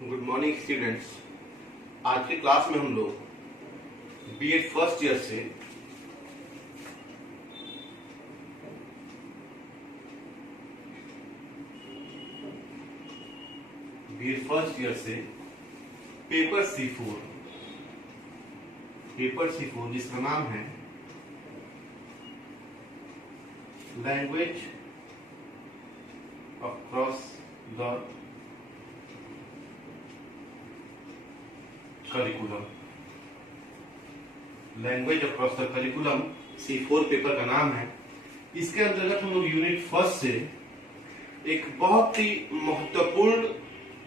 Good morning students. आज के class में हम लोग बीएड फर्स्ट ईयर से पेपर C4 जिसका नाम है language across the curriculum. Language across the curriculum C4 paper का नाम है। इसके अंतर्गत हम लोग यूनिट फर्स्ट से एक बहुत ही महत्वपूर्ण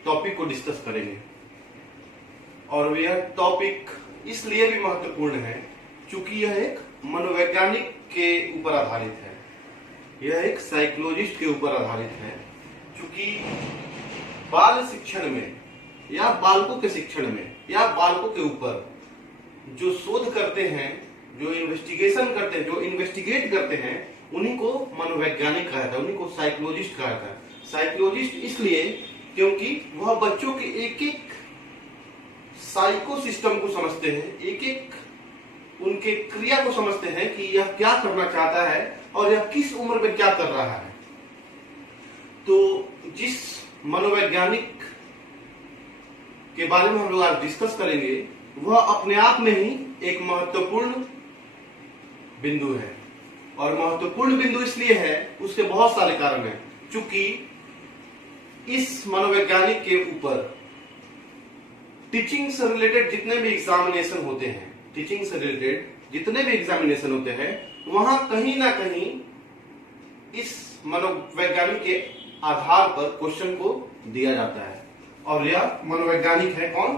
टॉपिक को डिस्कस करेंगे और यह टॉपिक इसलिए भी महत्वपूर्ण है क्योंकि यह एक मनोवैज्ञानिक के ऊपर आधारित है, यह एक साइकोलॉजिस्ट के ऊपर आधारित है। क्योंकि बाल शिक्षण में या बालकों के शिक्षण में या बालकों के ऊपर जो शोध करते हैं, जो इन्वेस्टिगेशन करते हैं, जो इन्वेस्टिगेट करते हैं, उन्हीं को मनोवैज्ञानिक कहा जाता है, उन्हीं को साइकोलॉजिस्ट कहा जाता है। साइकोलॉजिस्ट इसलिए क्योंकि वह बच्चों के एक एक साइको सिस्टम को समझते हैं, एक एक उनके क्रिया को समझते हैं कि यह क्या करना चाहता है और यह किस उम्र में क्या कर रहा है। तो जिस मनोवैज्ञानिक के बारे में हम लोग आज डिस्कस करेंगे वह अपने आप में ही एक महत्वपूर्ण बिंदु है। और महत्वपूर्ण बिंदु इसलिए है, उसके बहुत सारे कारण हैं। क्योंकि इस मनोवैज्ञानिक के ऊपर टीचिंग से रिलेटेड जितने भी एग्जामिनेशन होते हैं, वहां कहीं ना कहीं इस मनोवैज्ञानिक के आधार पर क्वेश्चन को दिया जाता है। और यह मनोवैज्ञानिक है कौन?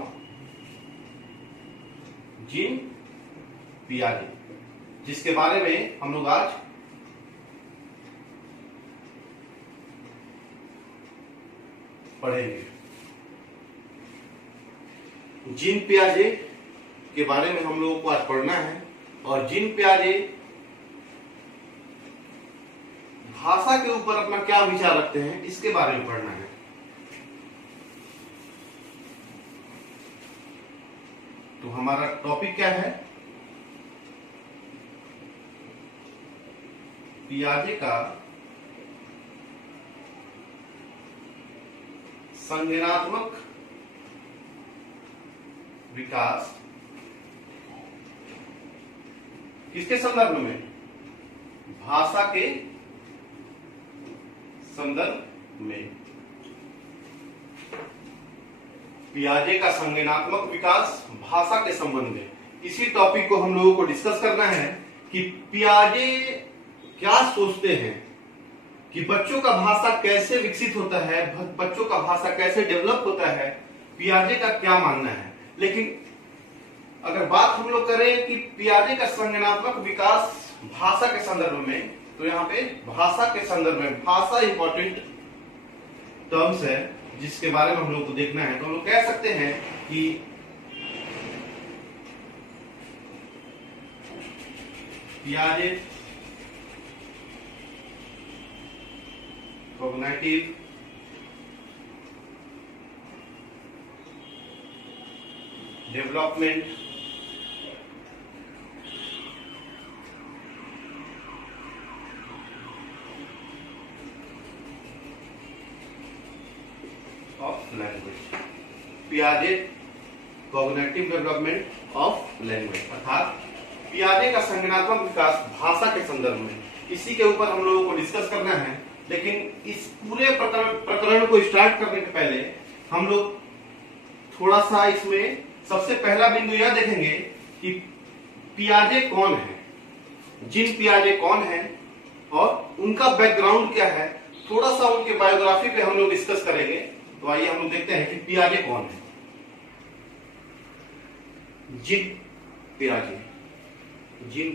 जीन पियाजे, जिसके बारे में हम लोग आज पढ़ेंगे। जीन पियाजे के बारे में हम लोगों को आज पढ़ना है। और जीन पियाजे भाषा के ऊपर अपना क्या विचार रखते हैं, इसके बारे में पढ़ना है। तो हमारा टॉपिक क्या है? पियाजे का संज्ञानात्मक विकास किसके संदर्भ में? भाषा के संदर्भ में। पियाजे का संज्ञानात्मक विकास भाषा के संबंध में। इसी टॉपिक को हम लोगों को डिस्कस करना है कि पियाजे क्या सोचते हैं, कि बच्चों का भाषा कैसे विकसित होता है, बच्चों का भाषा कैसे डेवलप होता है, पियाजे का क्या मानना है। लेकिन अगर बात हम लोग करें कि पियाजे का संज्ञानात्मक विकास भाषा के संदर्भ में, तो यहाँ पे भाषा के संदर्भ में भाषा इंपॉर्टेंट टर्म्स है जिसके बारे में हम लोग को देखना है। तो हम लोग कह सकते हैं कि पियाजे cognitive development of language. पियाजे cognitive development of language, अर्थात पियाजे का संज्ञानात्मक विकास भाषा के संदर्भ में। इसी के ऊपर हम लोगों को डिस्कस करना है। लेकिन इस पूरे प्रकरण को स्टार्ट करने के पहले हम लोग थोड़ा सा इसमें सबसे पहला बिंदु यह देखेंगे कि पियाजे कौन है, जीन पियाजे कौन है और उनका बैकग्राउंड क्या है। थोड़ा सा उनके बायोग्राफी पे हम लोग डिस्कस करेंगे। तो आइए हम लोग देखते हैं कि पियाजे कौन है। जीन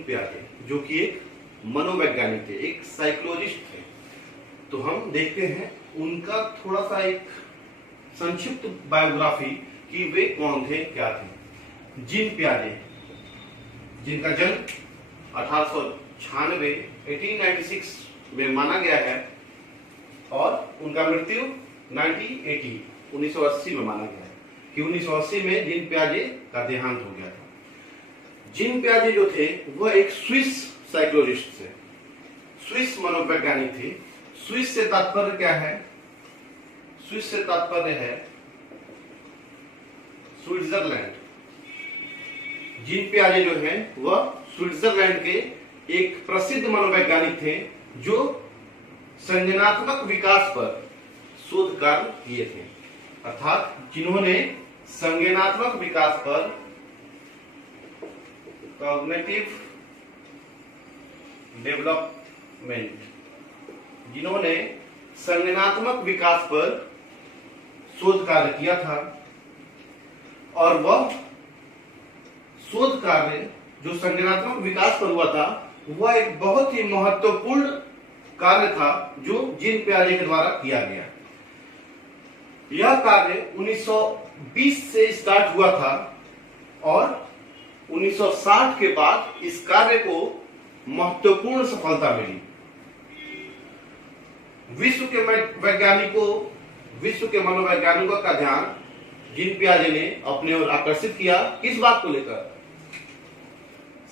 पियाजे जो कि एक मनोवैज्ञानिक है, एक साइकोलॉजिस्ट है। तो हम देखते हैं उनका थोड़ा सा एक संक्षिप्त बायोग्राफी कि वे कौन थे, क्या थे। जीन पियाजे, जिनका जन्म 1896 में माना गया है और उनका मृत्यु 1980 1980 में माना गया है कि 1980 में जीन पियाजे का देहांत हो गया था। जीन पियाजे जो थे वह एक स्विस साइकोलॉजिस्ट थे, स्विस मनोवैज्ञानिक थे। स्विस से तात्पर्य क्या है? स्विस से तात्पर्य है स्विट्जरलैंड। जीन पियाजे जो है वह स्विट्जरलैंड के एक प्रसिद्ध मनोवैज्ञानिक थे जो संज्ञानात्मक विकास पर शोध कार्य किए थे, अर्थात जिन्होंने संज्ञानात्मक विकास पर, कॉग्निटिव डेवलपमेंट, जिन्होंने संज्ञानात्मक विकास पर शोध कार्य किया था। और वह शोध कार्य जो संज्ञानात्मक विकास पर हुआ था वह एक बहुत ही महत्वपूर्ण कार्य था जो जीन पियाजे के द्वारा किया गया। यह कार्य 1920 से स्टार्ट हुआ था और 1960 के बाद इस कार्य को महत्वपूर्ण सफलता मिली। विश्व के मनोवैज्ञानिकों का ध्यान जीन पियाजे ने अपने ओर आकर्षित किया। किस बात को लेकर?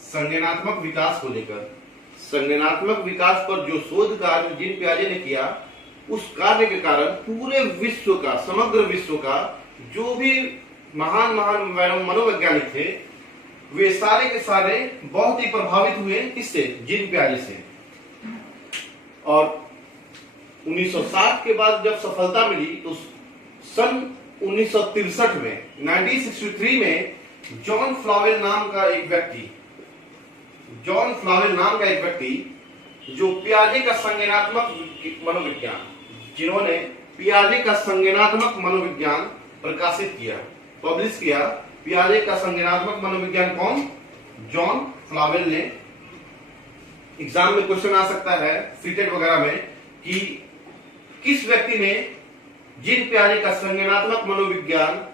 संज्ञानात्मक विकास को लेकर। संज्ञानात्मक विकास पर जो शोध कार्य जीन पियाजे ने किया, उस कार्य के कारण पूरे विश्व का, समग्र विश्व का जो भी महान मनोवैज्ञानिक थे वे सारे के सारे बहुत ही प्रभावित हुए। किससे? जीन पियाजे से। और 1960 के बाद जब सफलता मिली तो सन 1963 में 1963 में जॉन फ्लावेल नाम का एक व्यक्ति जो पियाजे का संज्ञानात्मक मनोविज्ञान, जिन्होंने पियाजे का संज्ञानात्मक मनोविज्ञान प्रकाशित किया, पब्लिश किया। पियाजे का संज्ञानात्मक मनोविज्ञान कौन? जॉन फ्लावेल ने। एग्जाम में क्वेश्चन आ सकता है सीटेट वगैरह में कि किस व्यक्ति ने जीन पियाजे का संज्ञानात्मक मनोविज्ञान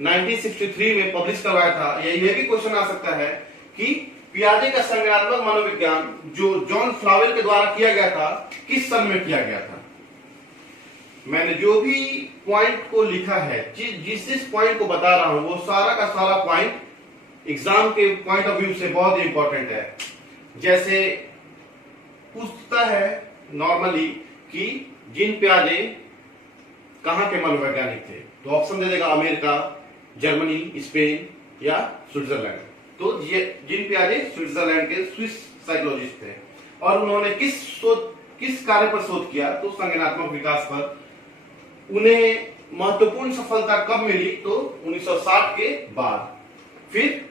1963 में पब्लिश करवाया था। यह भी क्वेश्चन आ सकता है कि पियाजे का संज्ञानात्मक मनोविज्ञान जो जॉन फ्लावेल के द्वारा किया गया था किस सन में किया गया था। मैंने जो भी पॉइंट को लिखा है, जिस पॉइंट को बता रहा हूं, वो सारा का सारा पॉइंट एग्जाम के पॉइंट ऑफ व्यू से बहुत ही इंपॉर्टेंट है। जैसे पूछता है नॉर्मली कि जीन पियाजे कहां के मनोवैज्ञानिक थे, तो ऑप्शन दे देगा अमेरिका, जर्मनी, स्पेन या स्विट्जरलैंड। तो जीन पियाजे स्विट्जरलैंड के स्विस साइकोलॉजिस्ट थे और उन्होंने किस कार्य पर शोध किया? तो संज्ञानात्मक विकास पर। उन्हें महत्वपूर्ण सफलता कब मिली? तो 1960 के बाद। फिर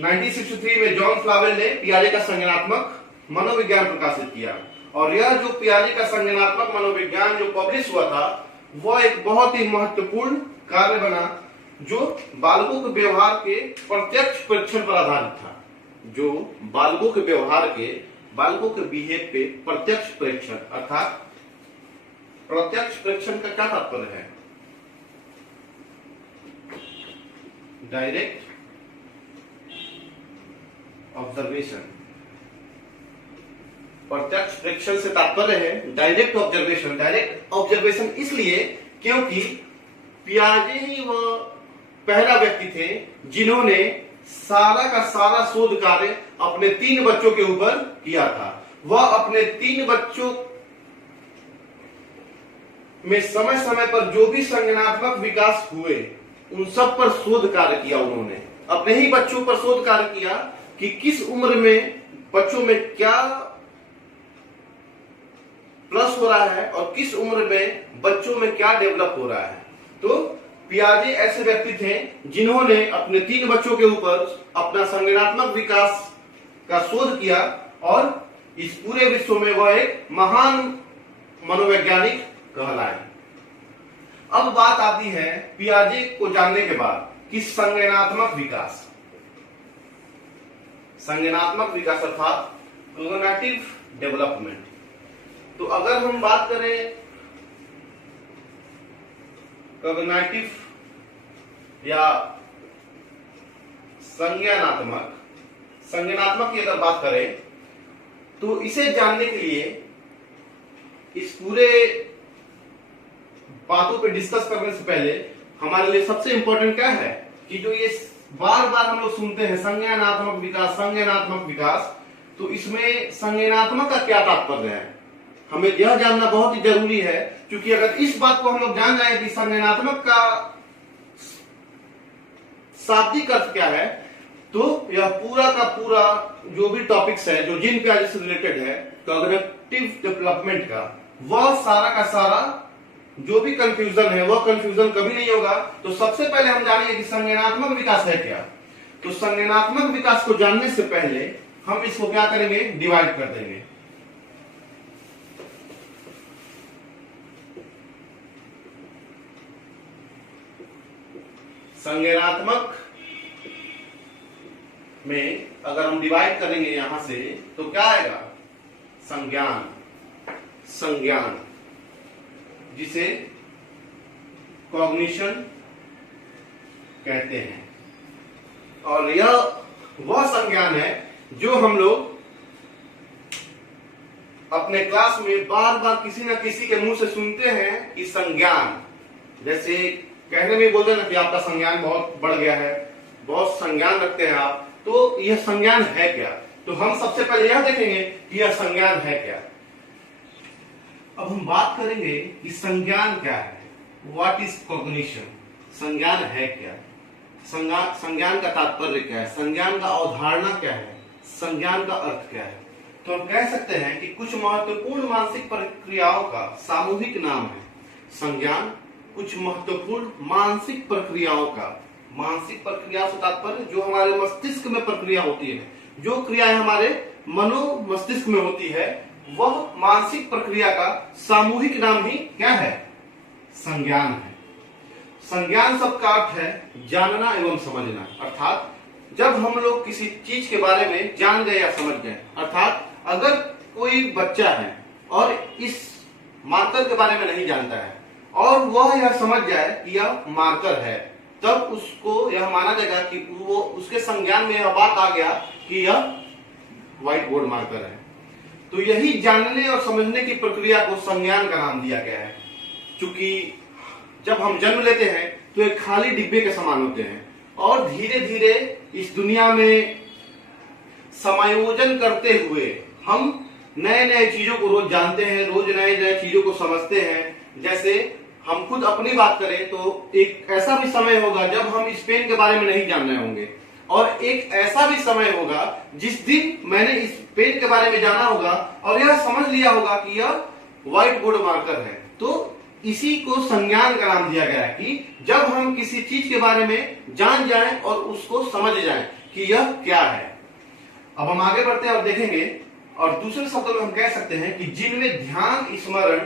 1963 में जॉन फ्लावेल ने पियाजे का संज्ञानात्मक मनोविज्ञान प्रकाशित किया और यह जो पियाजे का संज्ञानात्मक मनोविज्ञान जो पब्लिश हुआ था वह एक बहुत ही महत्वपूर्ण कार्य बना जो बालकों के व्यवहार के प्रत्यक्ष परीक्षण पर आधारित था। जो बालकों के व्यवहार के, बालकों के बिहेव पे प्रत्यक्ष परीक्षण, अर्थात प्रत्यक्ष परीक्षण का क्या तात्पर्य है? Direct observation. प्रत्यक्ष परीक्षण से तात्पर्य है डायरेक्ट ऑब्जर्वेशन। डायरेक्ट ऑब्जर्वेशन इसलिए क्योंकि पियाजे ही वह पहला व्यक्ति थे जिन्होंने सारा का सारा शोध कार्य अपने 3 बच्चों के ऊपर किया था। वह अपने 3 बच्चों में समय समय पर जो भी संज्ञानात्मक विकास हुए उन सब पर शोध कार्य किया। उन्होंने अपने ही बच्चों पर शोध कार्य किया कि किस उम्र में बच्चों में क्या प्लस हो रहा है और किस उम्र में बच्चों में क्या डेवलप हो रहा है। तो पियाजे ऐसे व्यक्ति थे जिन्होंने अपने 3 बच्चों के ऊपर अपना संज्ञानात्मक विकास का शोध किया और इस पूरे विश्व में वह एक महान मनोवैज्ञानिक कहलाए। अब बात आती है पियाजे को जानने के बाद कि संज्ञानात्मक विकास, संज्ञानात्मक विकास अर्थात कॉग्निटिव डेवलपमेंट। तो अगर हम बात करें कॉग्निटिव या संज्ञानात्मक की अगर बात करें तो इसे जानने के लिए इस पूरे बातों पे डिस्कस करने से पहले हमारे लिए सबसे इंपॉर्टेंट क्या है कि जो ये बार बार हम लोग सुनते हैं संज्ञानात्मक विकास, संज्ञानात्मक विकास, तो इसमें संज्ञानात्मक का क्या तात्पर्य है, हमें यह जानना बहुत ही जरूरी है। क्योंकि अगर इस बात को हम लोग जान जाए कि संज्ञानात्मक का शाब्दिक अर्थ क्या है, तो यह पूरा का पूरा जो भी टॉपिक्स है जो जीन प्याजे से रिलेटेड है, कॉग्निटिव डेवलपमेंट का, वह सारा का सारा जो भी कंफ्यूजन है वह कंफ्यूजन कभी नहीं होगा। तो सबसे पहले हम जानेंगे कि संज्ञानात्मक विकास है क्या। तो संज्ञानात्मक विकास को जानने से पहले हम इसको क्या करेंगे, डिवाइड कर देंगे। संज्ञानात्मक में अगर हम डिवाइड करेंगे यहां से तो क्या आएगा, संज्ञान, संज्ञान जिसे कॉग्निशन कहते हैं। और यह वह संज्ञान है जो हम लोग अपने क्लास में बार बार किसी न किसी के मुंह से सुनते हैं कि संज्ञान, जैसे कहने में बोलते हैं ना कि आपका संज्ञान बहुत बढ़ गया है, बहुत संज्ञान रखते हैं आप, तो यह संज्ञान है क्या। तो हम सबसे पहले यह देखेंगे कि यह संज्ञान है क्या। अब हम बात करेंगे कि संज्ञान क्या है, व्हाट इज कॉग्निशन, संज्ञान है क्या, संज्ञान का तात्पर्य क्या है, संज्ञान का अवधारणा क्या है, संज्ञान का अर्थ क्या है। तो हम कह सकते हैं कि कुछ महत्वपूर्ण मानसिक प्रक्रियाओं का सामूहिक नाम है संज्ञान। कुछ महत्वपूर्ण मानसिक प्रक्रियाओं का, मानसिक प्रक्रिया से तात्पर्य जो हमारे मस्तिष्क में प्रक्रिया होती है, जो क्रियाएं हमारे मनो मस्तिष्क में होती है, वह मानसिक प्रक्रिया का सामूहिक नाम ही क्या है, संज्ञान है। संज्ञान शब्द का अर्थ है जानना एवं समझना। अर्थात जब हम लोग किसी चीज के बारे में जान गए या समझ गए, अर्थात अगर कोई बच्चा है और इस मार्कर के बारे में नहीं जानता है और वह यह समझ जाए कि यह मार्कर है, तब उसको यह माना जाएगा कि वो उसके संज्ञान में यह बात आ गया कि यह व्हाइट बोर्ड मार्कर है। तो यही जानने और समझने की प्रक्रिया को संज्ञान का नाम दिया गया है। क्योंकि जब हम जन्म लेते हैं तो एक खाली डिब्बे के समान होते हैं और धीरे धीरे इस दुनिया में समायोजन करते हुए हम नए नए चीजों को रोज जानते हैं, रोज नए नए चीजों को समझते हैं। जैसे हम खुद अपनी बात करें तो एक ऐसा भी समय होगा जब हम इस पेन के बारे में नहीं जान रहे होंगे, और एक ऐसा भी समय होगा जिस दिन मैंने इस पेन के बारे में जाना होगा और यह समझ लिया होगा कि यह व्हाइट बोर्ड मार्कर है। तो इसी को संज्ञान का नाम दिया गया है कि जब हम किसी चीज के बारे में जान जाएं और उसको समझ जाएं कि यह क्या है। अब हम आगे बढ़ते हैं और देखेंगे, और दूसरे शब्दों में हम कह सकते हैं कि जिनमें ध्यान स्मरण,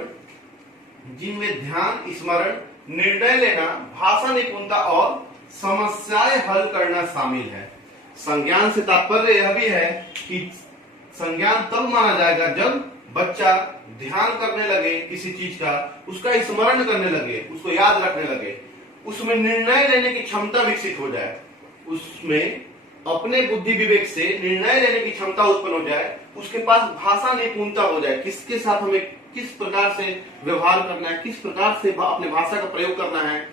निर्णय लेना, भाषा निपुणता और समस्याएं हल करना शामिल है। संज्ञान से तात्पर्य यह भी है कि संज्ञान तब माना जाएगा जब बच्चा ध्यान करने लगे किसी चीज का, उसका स्मरण करने लगे, उसको याद रखने लगे, उसमें निर्णय लेने की क्षमता विकसित हो जाए, उसमें अपने बुद्धि विवेक से निर्णय लेने की क्षमता उत्पन्न हो जाए, उसके पास भाषा निपुणता हो जाए, किसके साथ हमें किस प्रकार से व्यवहार करना है, किस प्रकार से अपने भाषा का प्रयोग करना है।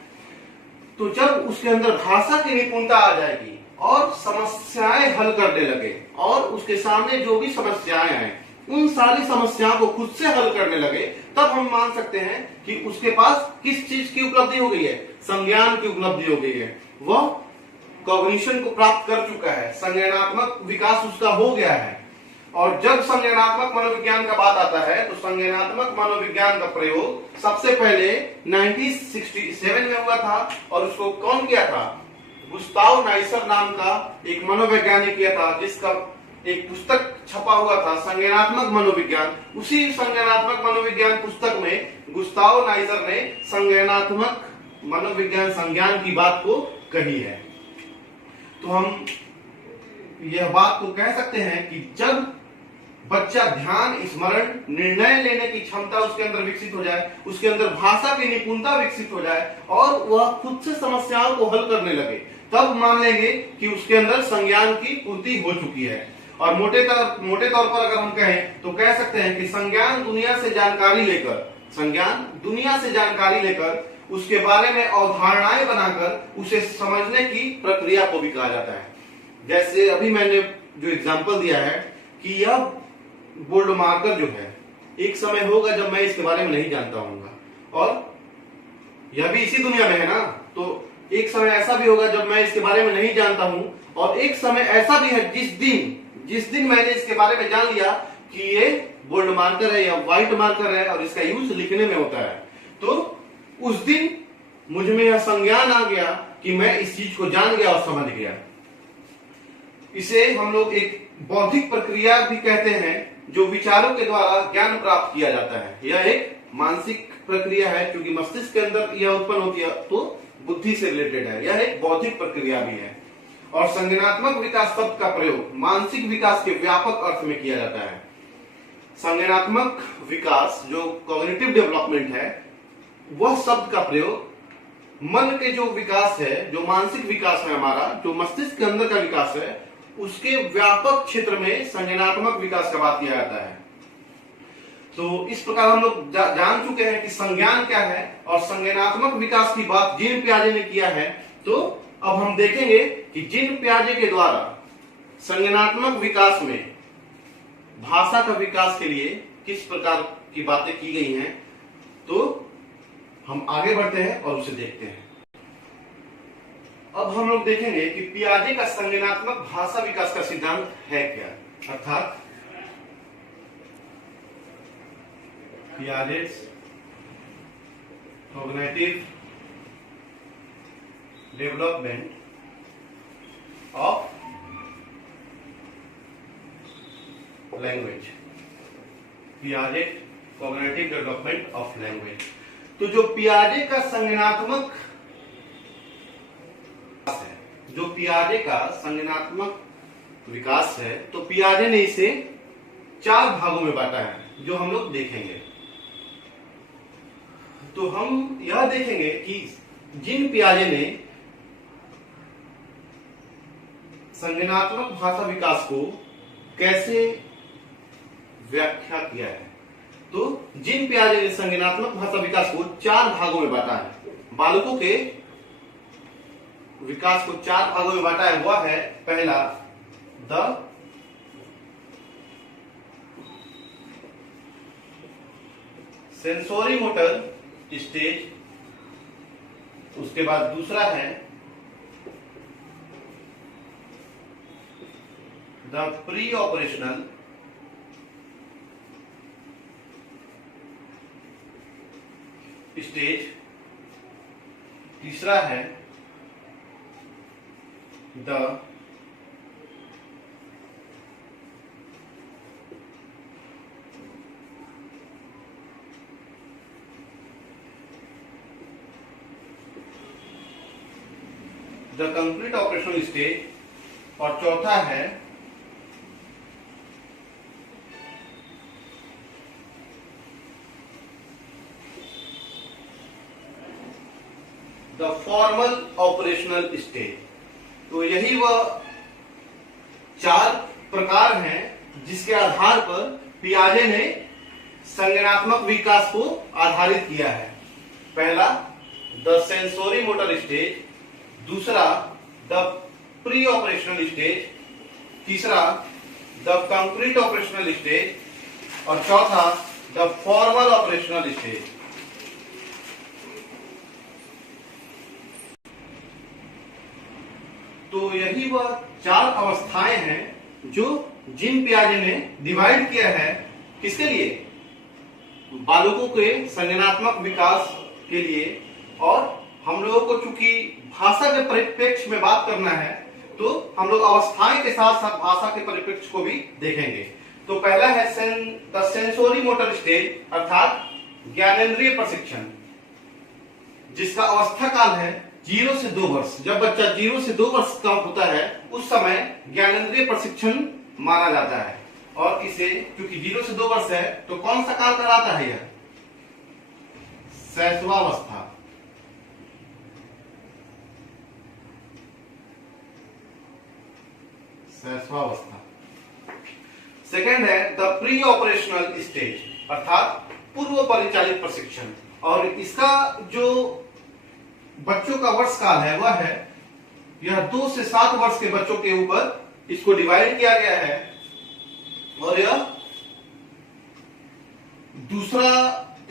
तो जब उसके अंदर भाषा की निपुणता आ जाएगी और समस्याएं हल करने लगे और उसके सामने जो भी समस्याएं आए उन सारी समस्याओं को खुद से हल करने लगे, तब हम मान सकते हैं कि उसके पास किस चीज की उपलब्धि हो गई है, संज्ञान की उपलब्धि हो गई है, वह कॉग्निशन को प्राप्त कर चुका है, संज्ञानात्मक विकास उसका हो गया है। और जब संज्ञानात्मक मनोविज्ञान का बात आता है तो संज्ञानात्मक मनोविज्ञान का प्रयोग सबसे पहले 1967 में हुआ था, और उसको कौन किया था, गुस्ताव नाइसर नाम का एक मनोवैज्ञानिक किया था, जिसका एक पुस्तक छपा हुआ था संज्ञानात्मक मनोविज्ञान। उसी संज्ञानात्मक मनोविज्ञान पुस्तक में गुस्ताव नाइसर ने संज्ञानात्मक मनोविज्ञान, संज्ञान की बात को कही है। तो हम यह बात को कह सकते हैं कि जब बच्चा ध्यान स्मरण, निर्णय लेने की क्षमता उसके अंदर विकसित हो जाए, उसके अंदर भाषा की निपुणता विकसित हो जाए और वह खुद से समस्याओं को हल करने लगे, तब मान लेंगे कि उसके अंदर संज्ञान की पूर्ति हो चुकी है। और मोटे तौर पर अगर हम कहें तो कह सकते हैं कि संज्ञान दुनिया से जानकारी लेकर संज्ञान दुनिया से जानकारी लेकर उसके बारे में अवधारणाएं बनाकर उसे समझने की प्रक्रिया को भी कहा जाता है। जैसे अभी मैंने जो एग्जांपल दिया है कि यह बोल्ड मार्कर जो है, एक समय होगा जब मैं इसके बारे में नहीं जानता हूँगा, और यह भी इसी दुनिया में है ना, तो एक समय ऐसा भी होगा जब मैं इसके बारे में नहीं जानता हूं, और एक समय ऐसा भी है जिस दिन मैंने इसके बारे में जान लिया कि ये बोल्ड मार्कर है या व्हाइट मार्कर है और इसका यूज लिखने में होता है, तो उस दिन मुझ में यह संज्ञान आ गया कि मैं इस चीज को जान गया और समझ गया। इसे हम लोग एक बौद्धिक प्रक्रिया भी कहते हैं, जो विचारों के द्वारा ज्ञान प्राप्त किया जाता है। यह एक मानसिक प्रक्रिया है, क्योंकि मस्तिष्क के अंदर यह उत्पन्न होती है तो बुद्धि से रिलेटेड है। यह एक बौद्धिक प्रक्रिया भी है। और संज्ञानात्मक विकास शब्द का प्रयोग मानसिक विकास के व्यापक अर्थ में किया जाता है। संज्ञानात्मक विकास जो कॉग्निटिव डेवलपमेंट है, वह शब्द का प्रयोग मन के जो विकास है, जो मानसिक विकास है हमारा, जो मस्तिष्क के अंदर का विकास है, उसके व्यापक क्षेत्र में संज्ञानात्मक विकास का बात किया जाता है। तो इस प्रकार हम लोग जान चुके हैं कि संज्ञान क्या है और संज्ञानात्मक विकास की बात जीन पियाजे ने किया है। तो अब हम देखेंगे कि जीन पियाजे के द्वारा संज्ञानात्मक विकास में भाषा का विकास के लिए किस प्रकार की बातें की गई हैं। तो हम आगे बढ़ते हैं और उसे देखते हैं। अब हम लोग देखेंगे कि पियाजे का संज्ञानात्मक भाषा विकास का सिद्धांत है क्या, अर्थात Piaget's cognitive development of language। Piaget cognitive development of language। तो जो पियाजे का संज्ञानात्मक है, जो पियाजे का संज्ञानात्मक विकास है, तो पियाजे ने इसे 4 भागों में बांटा है, जो हम लोग देखेंगे। तो हम यह देखेंगे कि जीन पियाजे ने संज्ञानात्मक भाषा विकास को कैसे व्याख्या किया है। तो जीन पियाजे ने संज्ञानात्मक भाषा विकास को 4 भागों में बांटा है। बालकों के विकास को 4 भागों में बांटा है। वह है पहला द सेंसोरी मोटर स्टेज, उसके बाद दूसरा है द प्री ऑपरेशनल स्टेज, तीसरा है द कंप्लीट ऑपरेशनल स्टेज, और चौथा है द फॉर्मल ऑपरेशनल स्टेज। तो यही वह 4 प्रकार हैं जिसके आधार पर पियाजे ने संज्ञानात्मक विकास को आधारित किया है। पहला द सेंसोरी मोटर स्टेज, दूसरा द प्री ऑपरेशनल स्टेज, तीसरा द कंक्रीट ऑपरेशनल स्टेज, और चौथा द फॉर्मल ऑपरेशनल स्टेज। तो यही वह 4 अवस्थाएं हैं जो जीन पियाजे ने डिवाइड किया है। किसके लिए? बालकों के संज्ञानात्मक विकास के लिए। और हम लोगों को चूंकि भाषा के परिप्रेक्ष्य में बात करना है, तो हम लोग अवस्थाएं के साथ साथ भाषा के परिप्रेक्ष्य को भी देखेंगे। तो पहला है द सेंसोरी मोटर स्टेज, अर्थात ज्ञानेंद्रिय प्रशिक्षण, जिसका अवस्था काल है 0 से 2 वर्ष। जब बच्चा 0 से 2 वर्ष का होता है, उस समय ज्ञानेंद्रिय प्रशिक्षण माना जाता है। और इसे क्योंकि 0 से 2 वर्ष है, तो कौन सा काल कहलाता है? यह शैशवावस्था। शैशवावस्था। सेकेंड है द प्री ऑपरेशनल स्टेज, अर्थात पूर्व परिचालित प्रशिक्षण। और इसका जो बच्चों का वर्ष काल है वह है, यह 2 से 7 वर्ष के बच्चों के ऊपर इसको डिवाइड किया गया है। और यह दूसरा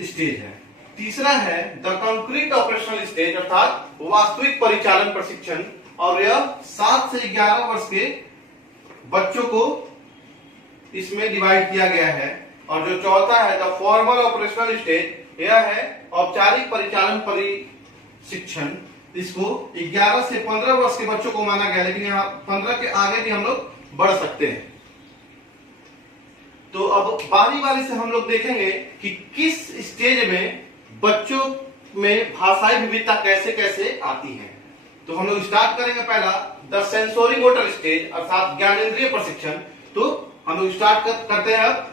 स्टेज है। तीसरा है द कंक्रीट ऑपरेशनल स्टेज अर्थात वास्तविक परिचालन प्रशिक्षण, और यह 7 से 11 वर्ष के बच्चों को इसमें डिवाइड किया गया है। और जो चौथा है द फॉर्मल ऑपरेशनल स्टेज, यह है औपचारिक परिचालन प्रशिक्षण। इसको 11 से 15 वर्ष के बच्चों को माना गया, लेकिन यहाँ 15 के आगे भी हम लोग बढ़ सकते हैं। तो अब बारी बारी से हम लोग देखेंगे कि किस स्टेज में बच्चों में भाषाई विविधता कैसे कैसे आती है। तो हम लोग स्टार्ट करेंगे पहला द सेंसोरी मोटर स्टेज अर्थात ज्ञानेंद्रिय प्रशिक्षण। तो हम लोग स्टार्ट करते हैं अब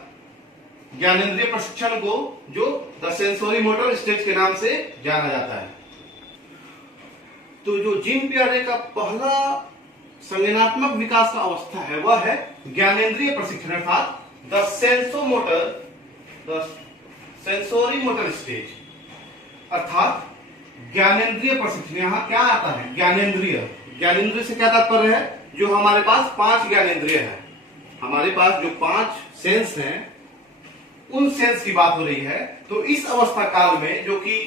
ज्ञानेंद्रिय प्रशिक्षण को, जो द सेंसोरी मोटर स्टेज के नाम से जाना जाता है। तो जो जीन पियाजे का पहला संज्ञानात्मक विकास का अवस्था है वह है ज्ञानेंद्रिय प्रशिक्षण अर्थात द सेंसोरी मोटर स्टेज अर्थात ज्ञानेंद्रिय प्रशिक्षण। यहां क्या आता है? ज्ञानेंद्रिय से क्या तात्पर्य है? जो हमारे पास 5 ज्ञानेंद्रिय है, हमारे पास जो 5 सेंस हैं, उन सेंस की बात हो रही है। तो इस अवस्था काल में जो कि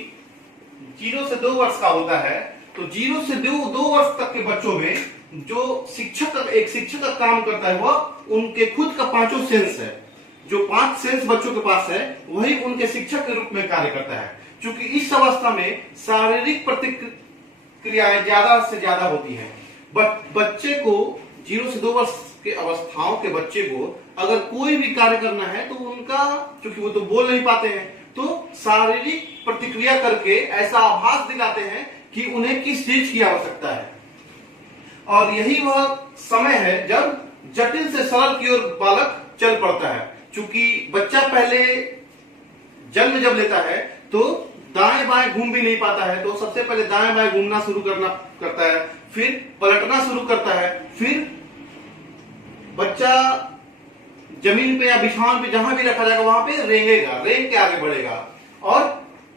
0 से 2 वर्ष का होता है, तो 0 से 2 वर्ष तक के बच्चों में जो एक शिक्षक का काम करता है वह उनके खुद का 5 सेंस है। जो 5 सेंस बच्चों के पास है वही उनके शिक्षक के रूप में कार्य करता है। क्योंकि इस अवस्था में शारीरिक प्रतिक्रियाएं ज्यादा से ज्यादा होती हैं। बच्चे को 0 से 2 वर्ष के अवस्थाओं के बच्चे को अगर कोई भी कार्य करना है तो उनका, क्योंकि वो तो बोल नहीं पाते हैं, तो शारीरिक प्रतिक्रिया करके ऐसा आभास दिलाते हैं कि उन्हें किस चीज की आवश्यकता है। और यही वह समय है जब जटिल से सरल की ओर बालक चल पड़ता है। क्योंकि बच्चा पहले जन्म जब लेता है तो दाएं बाएं घूम भी नहीं पाता है, तो सबसे पहले दाएं बाएं घूमना शुरू करता है, फिर पलटना शुरू करता है, फिर बच्चा जमीन पे या बिछावन पे जहां भी रखा जाएगा वहां पे रेंगेगा, रेंग के आगे बढ़ेगा। और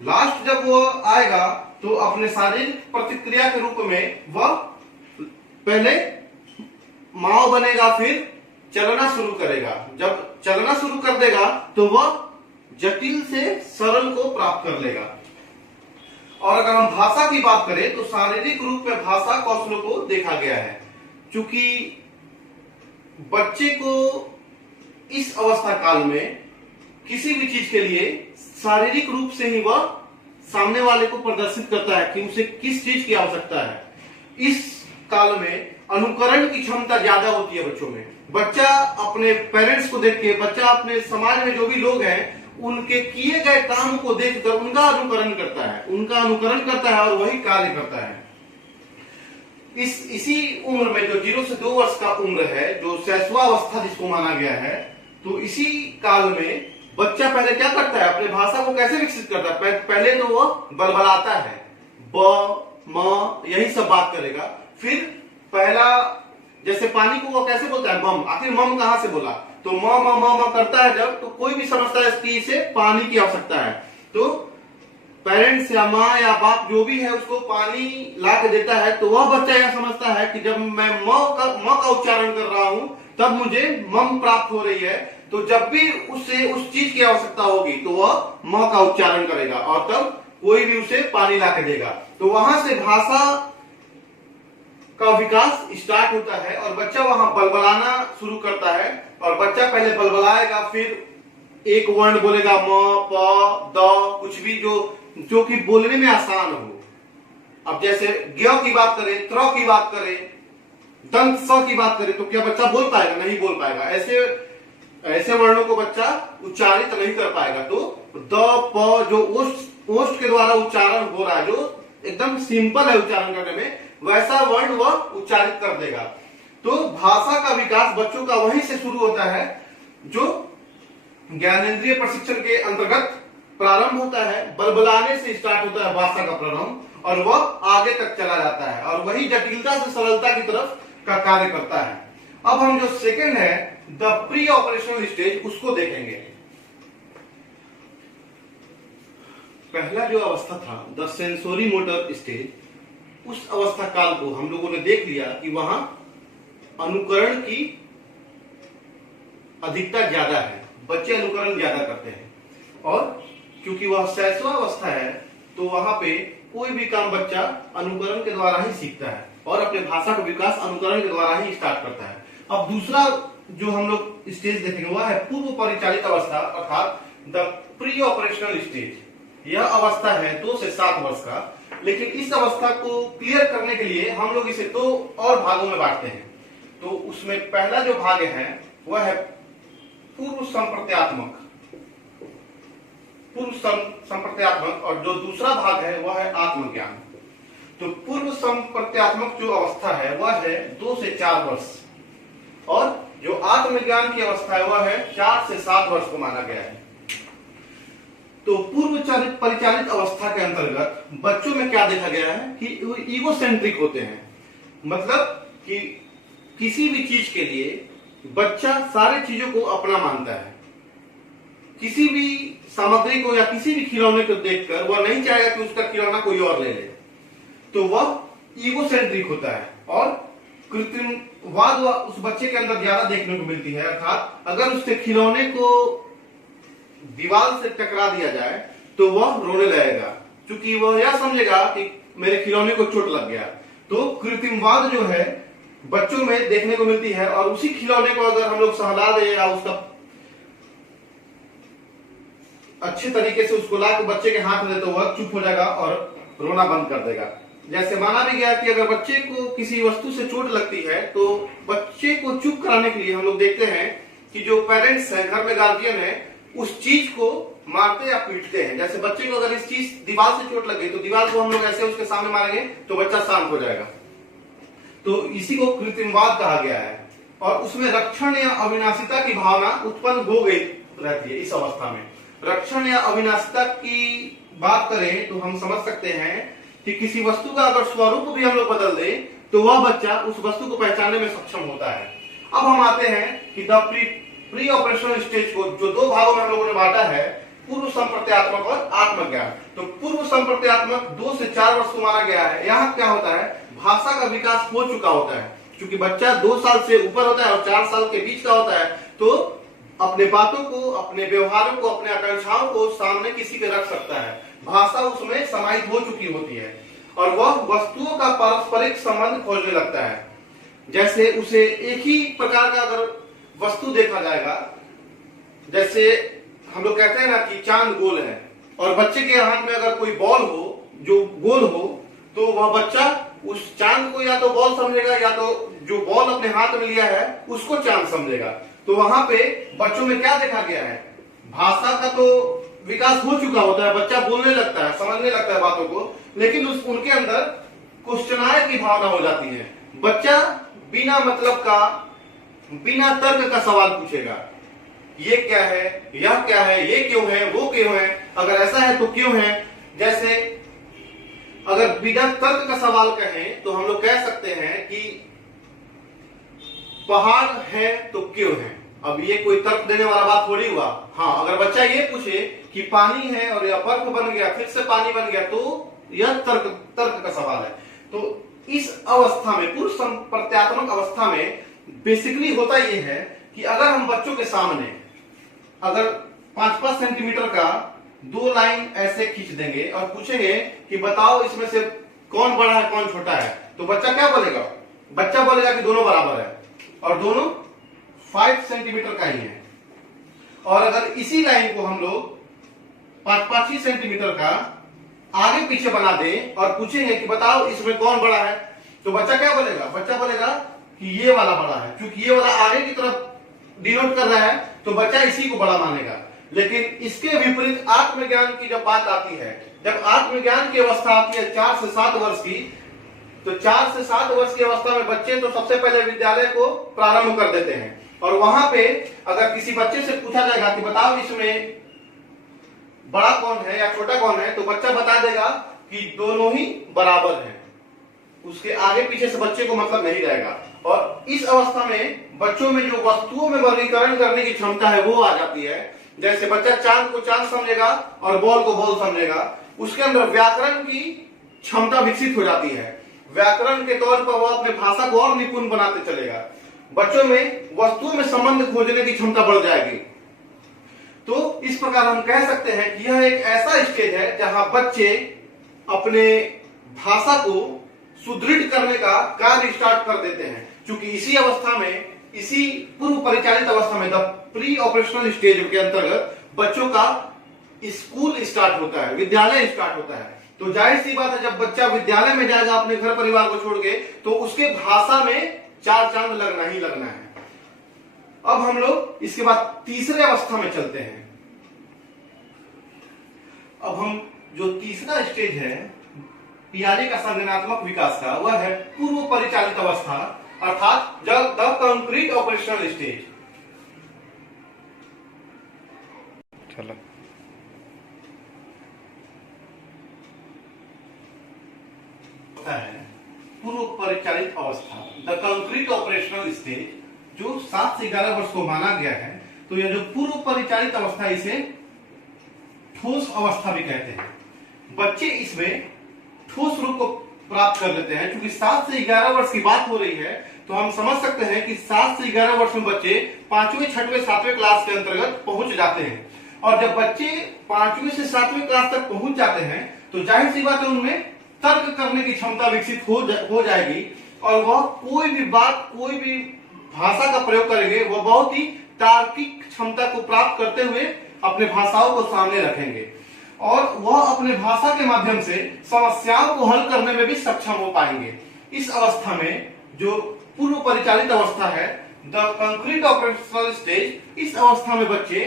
लास्ट जब वो आएगा तो अपने शारीरिक प्रतिक्रिया के रूप में वह पहले माओ बनेगा, फिर चलना शुरू करेगा। जब चलना शुरू कर देगा तो वह जटिल से सरल को प्राप्त कर लेगा। और अगर हम भाषा की बात करें तो शारीरिक रूप में भाषा कौशलों को देखा गया है। क्योंकि बच्चे को इस अवस्था काल में किसी भी चीज के लिए शारीरिक रूप से ही वह सामने वाले को प्रदर्शित करता है कि उसे किस चीज की आवश्यकता है। इस काल में अनुकरण की क्षमता ज्यादा होती है बच्चों में। बच्चा अपने पेरेंट्स को देख के, बच्चा अपने समाज में जो भी लोग हैं उनके किए गए काम को देखकर उनका अनुकरण करता है और वही कार्य करता है। इसी उम्र में जो 0 से 2 वर्ष का उम्र है, जो शैशवावस्था जिसको माना गया है, तो इसी काल में बच्चा पहले क्या करता है? अपने भाषा को कैसे विकसित करता है? पहले तो वो बलबलाता है, ब म यही सब बात करेगा। फिर पहला जैसे पानी को वो कैसे बोलता है? मम। आखिर मम कहां से बोला? तो म करता है जब, तो कोई भी समझता है कि इसे पानी की आवश्यकता है, तो पेरेंट्स या माँ या बाप जो भी है उसको पानी ला के देता है। तो वह बच्चा यह समझता है कि जब मैं म का उच्चारण कर रहा हूं तब मुझे मम प्राप्त हो रही है। तो जब भी उसे उस चीज की आवश्यकता होगी तो वह म का उच्चारण करेगा और तब कोई भी उसे पानी ला के देगा। तो वहां से भाषा का विकास स्टार्ट होता है और बच्चा वहां बलबलाना शुरू करता है। और बच्चा पहले बलबलाएगा, फिर एक वर्ण बोलेगा, म प द, कुछ भी जो कि बोलने में आसान हो। अब जैसे ज्ञ की बात करें, त्र की बात करें, दंत स की बात करें, तो क्या बच्चा बोल पाएगा? नहीं बोल पाएगा। ऐसे वर्णों को बच्चा उच्चारित नहीं कर पाएगा। तो द प जो ओष्ठ के द्वारा उच्चारण हो रहा है, जो एकदम सिंपल है उच्चारण करने में, वैसा वर्ण वह उच्चारित कर देगा। तो भाषा का विकास बच्चों का वहीं से शुरू होता है जो ज्ञानेंद्रिय प्रशिक्षण के अंतर्गत प्रारंभ होता है। बलबलाने से स्टार्ट होता है भाषा का प्रारंभ और वह आगे तक चला जाता है और वही जटिलता से सरलता की तरफ का कार्य करता है। अब हम जो सेकंड है द प्री ऑपरेशनल स्टेज, उसको देखेंगे। पहला जो अवस्था था द सेंसोरी मोटर स्टेज, उस अवस्था काल को हम लोगों ने देख लिया कि वहां अनुकरण की अधिकता ज्यादा है, बच्चे अनुकरण ज्यादा करते हैं। और क्योंकि वह शैशव अवस्था है तो वहां पे कोई भी काम बच्चा अनुकरण के द्वारा ही सीखता है और अपने भाषा का विकास अनुकरण के द्वारा ही स्टार्ट करता है। अब दूसरा जो हम लोग स्टेज देखेंगे वह है पूर्व परिचालित अवस्था अर्थात द प्री ऑपरेशनल स्टेज। यह अवस्था है 2 से 7 वर्ष का, लेकिन इस अवस्था को क्लियर करने के लिए हम लोग इसे 2 और भागों में बांटते हैं। तो उसमें पहला जो भाग है वह है पूर्व संप्रत्यात्मक और जो दूसरा भाग है वह है आत्मज्ञान। तो पूर्व संप्रत्यात्मक जो अवस्था है वह है 2 से 4 वर्ष और जो आत्मज्ञान की अवस्था है वह है 4 से 7 वर्ष को माना गया है। तो पूर्व परिचालित अवस्था के अंतर्गत बच्चों में क्या देखा गया है कि वो ईगोसेंट्रिक होते हैं, मतलब कि किसी भी चीज के लिए बच्चा सारी चीजों को अपना मानता है। किसी भी सामग्री को या किसी भी खिलौने को देखकर वह नहीं चाहेगा कि उसका खिलौना कोई और ले ले, तो वह ईगोसेंट्रिक होता है और कृत्रिमवाद उस बच्चे के अंदर ज्यादा देखने को मिलती है। अर्थात अगर उसके खिलौने को दीवार से टकरा दिया जाए तो वह रोने लगेगा, क्योंकि वह यह समझेगा कि मेरे खिलौने को चोट लग गया। तो कृत्रिमवाद जो है बच्चों में देखने को मिलती है और उसी खिलौने को अगर हम लोग सहला दे या उसका अच्छे तरीके से उसको लाकर बच्चे के हाथ में दे तो वह चुप हो जाएगा और रोना बंद कर देगा। जैसे माना भी गया कि अगर बच्चे को किसी वस्तु से चोट लगती है तो बच्चे को चुप कराने के लिए हम लोग देखते हैं कि जो पेरेंट्स है, घर में गार्जियन है, उस चीज को मारते या पीटते हैं। जैसे बच्चे को अगर इस चीज दीवार से चोट लगे तो दीवार को हम लोग ऐसे उसके सामने मारेंगे तो बच्चा शांत हो जाएगा। तो इसी को कृत्रिमवाद कहा गया है और उसमें रक्षण या अविनाशिता की भावना उत्पन्न हो गई रहती है। इस अवस्था में रक्षण या अविनाशिता की बात करें तो हम समझ सकते हैं कि किसी वस्तु का अगर स्वरूप भी हम लोग बदल दें तो वह बच्चा उस वस्तु को पहचानने में सक्षम होता है। अब हम आते हैं कि द प्री ऑपरेशनल स्टेज को जो 2 भागों में हम लोगों ने बांटा है, पूर्व संप्रत्यात्मक और आत्मज्ञान। तो पूर्व संप्रत्यात्मक 2 से 4 वर्ष को माना गया है। यहाँ क्या होता है, भाषा का विकास हो चुका होता है। क्योंकि बच्चा 2 साल से ऊपर होता है और 4 साल के बीच का होता है, तो अपने बातों को, अपने व्यवहारों को, अपने आकांक्षाओं को सामने किसी के रख सकता है। भाषा उसमें समाहित हो चुकी होती है और वह वस्तुओं का पारस्परिक संबंध खोजने लगता है। जैसे उसे एक ही प्रकार का अगर वस्तु देखा जाएगा, जैसे हम लोग कहते हैं ना कि चांद गोल है और बच्चे के हाथ में अगर कोई बॉल हो जो गोल हो तो वह बच्चा उस चांद को या तो बॉल समझेगा या तो जो बॉल अपने हाथ में लिया है उसको चांद समझेगा। तो वहां पे बच्चों में क्या देखा गया है, भाषा का तो विकास हो चुका होता है, बच्चा बोलने लगता है, समझने लगता है बातों को, लेकिन उनके अंदर क्वेश्चनाय की भावना हो जाती है। बच्चा बिना मतलब का, बिना तर्क का सवाल पूछेगा, ये क्या है, यह क्या है, ये क्यों है, वो क्यों है, अगर ऐसा है तो क्यों है। जैसे अगर बिना तर्क का सवाल कहें तो हम लोग कह सकते हैं कि पहाड़ है तो क्यों है। अब ये कोई तर्क देने वाला बात थोड़ी हुआ। हाँ, अगर बच्चा ये पूछे कि पानी है और यह बर्फ बन गया, फिर से पानी बन गया, तो यह तर्क का सवाल है। तो इस अवस्था में, पूर्व संप्रत्यात्मक अवस्था में बेसिकली होता यह है कि अगर हम बच्चों के सामने अगर 5-5 सेंटीमीटर का 2 लाइन ऐसे खींच देंगे और पूछेंगे कि बताओ इसमें से कौन बड़ा है कौन छोटा है, तो बच्चा क्या बोलेगा, बच्चा बोलेगा कि दोनों बराबर है और दोनों 5 सेंटीमीटर का ही है। और अगर इसी लाइन को हम लोग 5-5 ही सेंटीमीटर का आगे पीछे बना दें और पूछेंगे कि बताओ इसमें कौन बड़ा है, तो बच्चा क्या बोलेगा, बच्चा बोलेगा कि ये वाला बड़ा है। क्योंकि ये वाला आगे की तरफ डिनोट कर रहा है तो बच्चा इसी को बड़ा मानेगा। लेकिन इसके विपरीत आत्मज्ञान की जब बात आती है, जब आत्मज्ञान की अवस्था आती है 4 से 7 वर्ष की, तो 4 से 7 वर्ष की अवस्था में बच्चे तो सबसे पहले विद्यालय को प्रारंभ कर देते हैं और वहां पे अगर किसी बच्चे से पूछा जाएगा कि बताओ इसमें बड़ा कौन है या छोटा कौन है, तो बच्चा बता देगा कि दोनों ही बराबर हैं। उसके आगे पीछे से बच्चे को मतलब नहीं रहेगा। और इस अवस्था में बच्चों में जो वस्तुओं में वर्गीकरण करने की क्षमता है वो आ जाती है। जैसे बच्चा चांद को चांद समझेगा और बॉल को बॉल समझेगा, उसके अंदर व्याकरण की क्षमता विकसित हो जाती है। व्याकरण के तौर पर वह अपने भाषा को और निपुण बनाते चलेगा। बच्चों में वस्तुओं में संबंध खोजने की क्षमता बढ़ जाएगी। तो इस प्रकार हम कह सकते हैं कि यह एक ऐसा स्टेज है जहां बच्चे अपने भाषा को सुदृढ़ करने का कार्य स्टार्ट कर देते हैं। क्योंकि इसी अवस्था में, इसी पूर्व परिचालित अवस्था में, द प्री ऑपरेशनल स्टेज के अंतर्गत बच्चों का स्कूल स्टार्ट होता है, विद्यालय स्टार्ट होता है। तो जाहिर सी बात है, जब बच्चा विद्यालय में जाएगा अपने घर परिवार को छोड़ के, तो उसके भाषा में चार चांद लगना ही लगना है। अब हम लोग इसके बाद तीसरे अवस्था में चलते हैं। अब हम जो तीसरा स्टेज है पियाजे का संज्ञानात्मक विकास का, वह है पूर्व परिचालित अवस्था, अर्थात जब द कंक्रीट ऑपरेशनल स्टेज। चलो है पूर्व परिचालित अवस्था, द कंक्रीट ऑपरेशनल स्टेज, जो 7 से 11 वर्ष को माना गया है। तो यह जो पूर्व परिचालित अवस्था, इसे ठोस अवस्था भी कहते हैं। बच्चे इसमें ठोस रूप को प्राप्त कर लेते हैं। क्योंकि 7 से 11 वर्ष की बात हो रही है, तो हम समझ सकते हैं कि 7 से 11 वर्ष में बच्चे 5वीं, 6वीं, 7वीं क्लास के अंतर्गत पहुंच जाते हैं। और जब बच्चे 5वीं से 7वीं क्लास तक पहुंच जाते हैं, तो जाहिर सी बात है उनमें तर्क करने की क्षमता विकसित हो जाएगी। और वह कोई भी बात, कोई भी भाषा का प्रयोग करेंगे, वह बहुत ही तार्किक क्षमता को प्राप्त करते हुए अपने भाषाओं को सामने रखेंगे। और वह अपने भाषा के माध्यम से समस्याओं को हल करने में भी सक्षम हो पाएंगे। इस अवस्था में, जो पूर्व परिचालित अवस्था है, द कंक्रीट ऑपरेशनल स्टेज, इस अवस्था में बच्चे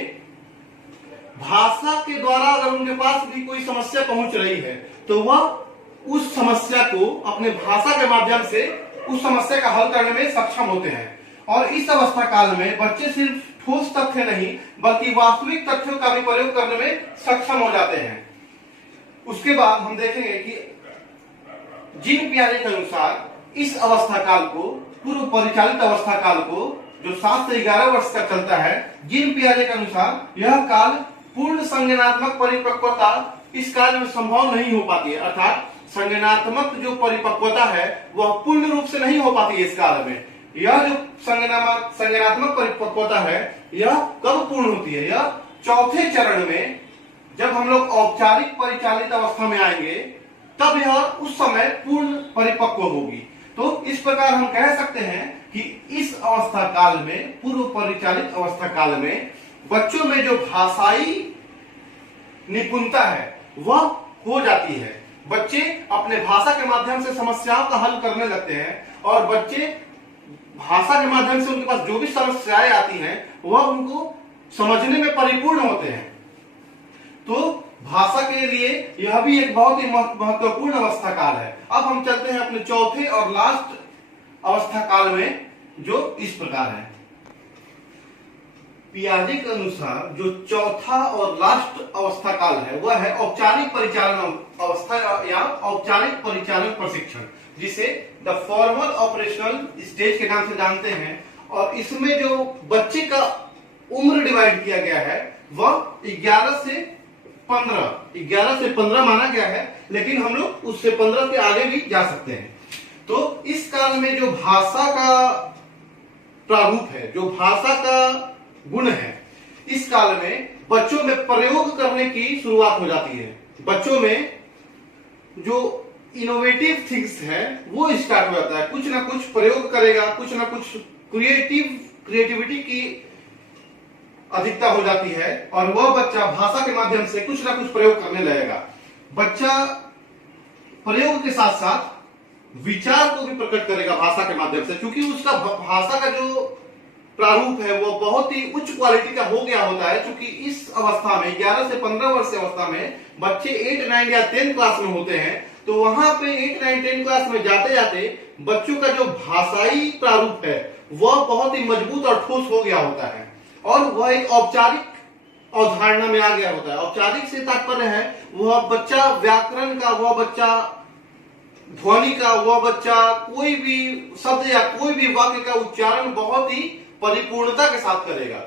भाषा के द्वारा अगर उनके पास भी कोई समस्या पहुंच रही है, तो वह उस समस्या को अपने भाषा के माध्यम से उस समस्या का हल करने में सक्षम होते हैं। और इस अवस्था काल में बच्चे सिर्फ ठोस तथ्य नहीं, बल्कि वास्तविक तथ्यों का भी प्रयोग करने में सक्षम हो जाते हैं। उसके बाद हम देखेंगे कि जीन पियाजे के अनुसार इस अवस्था काल को, पूर्व परिचालित अवस्था काल को, जो 7 से 11 वर्ष तक चलता है, जीन पियाजे के अनुसार यह काल पूर्ण संज्ञानात्मक परिपक्वता इस काल में संभव नहीं हो पाती है। अर्थात संज्ञानात्मक जो परिपक्वता है वह पूर्ण रूप से नहीं हो पाती है इस काल में। यह जो संज्ञानात्मक परिपक्वता है, यह कब पूर्ण होती है? यह चौथे चरण में, जब हम लोग औपचारिक परिचालित अवस्था में आएंगे, तब यह उस समय पूर्ण परिपक्व होगी। तो इस प्रकार हम कह सकते हैं कि इस अवस्था काल में, पूर्व परिचालित अवस्था काल में, बच्चों में जो भाषाई निपुणता है वह हो जाती है। बच्चे अपने भाषा के माध्यम से समस्याओं का हल करने लगते हैं। और बच्चे भाषा के माध्यम से उनके पास जो भी समस्याएं आती हैं, वह उनको समझने में परिपूर्ण होते हैं। तो भाषा के लिए यह भी एक बहुत ही महत्वपूर्ण अवस्था काल है। अब हम चलते हैं अपने चौथे और लास्ट अवस्था काल में, जो इस प्रकार है। पियाजे के अनुसार जो चौथा और लास्ट अवस्था काल है, वह है औपचारिक परिचालन अवस्था या औपचारिक परिचालन प्रशिक्षण, जिसे द फॉर्मल ऑपरेशनल स्टेज के नाम से जानते हैं। और इसमें जो बच्चे का उम्र डिवाइड किया गया है, वह 11 से 15 माना गया है, लेकिन हम लोग उससे 15 के आगे भी जा सकते हैं। तो इस काल में जो भाषा का प्रारूप है, जो भाषा का गुण है, इस काल में बच्चों में प्रयोग करने की शुरुआत हो जाती है। बच्चों में जो इनोवेटिव थिंग्स है वो स्टार्ट हो जाता है। कुछ ना कुछ प्रयोग करेगा, कुछ ना कुछ क्रिएटिविटी की अधिकता हो जाती है, और वह बच्चा भाषा के माध्यम से कुछ ना कुछ प्रयोग करने लगेगा। बच्चा प्रयोग के साथ साथ विचार को भी प्रकट करेगा भाषा के माध्यम से, क्योंकि उसका भाषा का जो प्रारूप है वो बहुत ही उच्च क्वालिटी का हो गया होता है। क्योंकि इस अवस्था में 11 से 15 वर्ष की अवस्था में बच्चे 8, 9 या 10 क्लास में होते हैं। तो वहां पे 8, 9, 10 क्लास में जाते जाते बच्चों का जो भाषाई प्रारूप है वह बहुत ही मजबूत और ठोस हो गया होता है, और वह एक औपचारिक अवधारणा में आ गया होता है। औपचारिक से तात्पर्य है वह बच्चा व्याकरण का, वह बच्चा ध्वनि का, वह बच्चा कोई भी शब्द या कोई भी वाक्य का उच्चारण बहुत ही परिपूर्णता के साथ करेगा।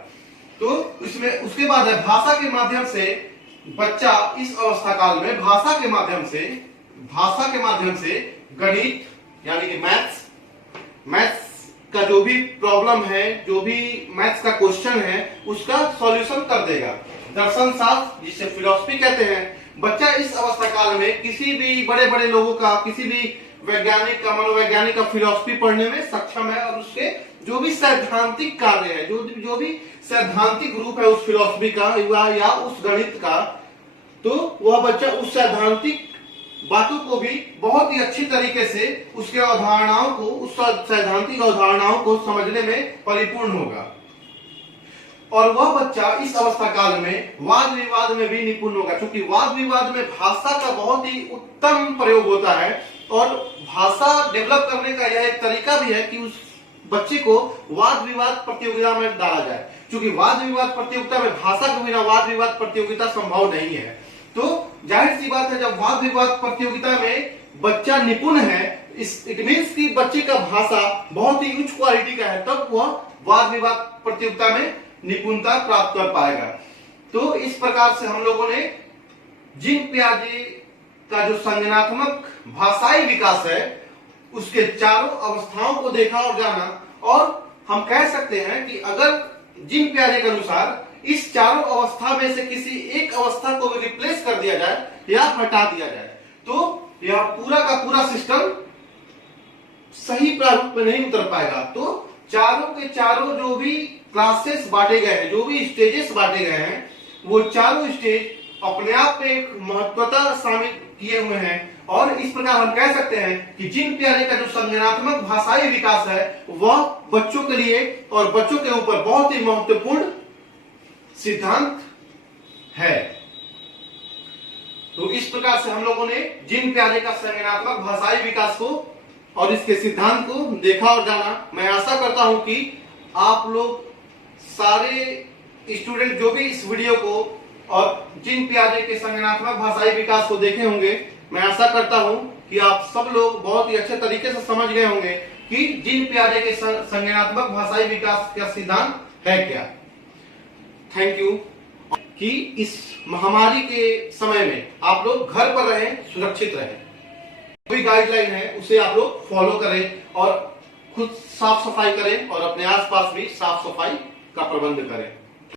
तो इसमें उसके बाद है भाषा के माध्यम से बच्चा इस अवस्था काल में भाषा के माध्यम से गणित यानी कि मैथ्स का जो भी प्रॉब्लम है, जो भी मैथ्स का क्वेश्चन है, उसका सॉल्यूशन कर देगा। दर्शन शास्त्र जिसे फिलॉसफी कहते हैं, बच्चा इस अवस्था काल में किसी भी बड़े बड़े लोगों का, किसी भी वैज्ञानिक का, मनोवैज्ञानिक का फिलॉसफी पढ़ने में सक्षम है, और उसके जो भी सैद्धांतिक कार्य है, जो भी सैद्धांतिक रूप है उस फिलॉसफी का या उस गणित का, तो वह बच्चा उस सैद्धांतिक बातों को भी बहुत ही अच्छी तरीके से उसके अवधारणाओं को, उस सैद्धांतिक अवधारणाओं को समझने में परिपूर्ण होगा। और वह बच्चा इस अवस्था काल में वाद विवाद में भी निपुण होगा, क्योंकि वाद विवाद में भाषा का बहुत ही उत्तम प्रयोग होता है। और भाषा डेवलप करने का यह एक तरीका भी है कि उस बच्चे को वाद विवाद प्रतियोगिता में डाला जाए, क्योंकि वाद विवाद प्रतियोगिता में भाषा के बिना वाद विवाद प्रतियोगिता संभव नहीं है। तो जाहिर सी बात है, जब वाद विवाद प्रतियोगिता में बच्चा निपुण है, इट मीन्स कि बच्चे का भाषा बहुत ही उच्च क्वालिटी का है, तब वह वाद विवाद प्रतियोगिता में निपुणता प्राप्त कर पाएगा। तो इस प्रकार से हम लोगों ने जीन पियाजे का जो संज्ञानात्मक भाषाई विकास है, उसके चारों अवस्थाओं को देखा और जाना। और हम कह सकते हैं कि अगर जीन पियाजे के अनुसार इस चारों अवस्था में से किसी एक अवस्था को भी रिप्लेस कर दिया जाए या हटा दिया जाए, तो यह पूरा का पूरा सिस्टम सही प्रारूप में नहीं उतर पाएगा। तो चारों के चारों जो भी क्लासेस बांटे गए हैं, जो भी स्टेजेस बांटे गए हैं, वो चारों स्टेज अपने आप में एक महत्वता शामिल किए हुए हैं। और इस प्रकार हम कह सकते हैं कि जीन पियाजे का जो संज्ञानात्मक भाषाई विकास है, वह बच्चों के लिए और बच्चों के ऊपर बहुत ही महत्वपूर्ण सिद्धांत है। तो इस प्रकार से हम लोगों ने जीन पियाजे का संज्ञानात्मक भाषाई विकास को और इसके सिद्धांत को देखा और जाना। मैं आशा करता हूं कि आप लोग सारे स्टूडेंट जो भी इस वीडियो को और जीन पियाजे के संज्ञानात्मक भाषाई विकास को देखे होंगे, मैं आशा करता हूं कि आप सब लोग बहुत ही अच्छे तरीके से समझ गए होंगे कि जीन पियाजे के संज्ञानात्मक भाषाई विकास का सिद्धांत है क्या। Thank you. कि इस महामारी के समय में आप लोग घर पर रहें, सुरक्षित रहें। कोई गाइडलाइन है उसे आप लोग फॉलो करें और खुद साफ सफाई करें और अपने आसपास भी साफ सफाई का प्रबंध करें।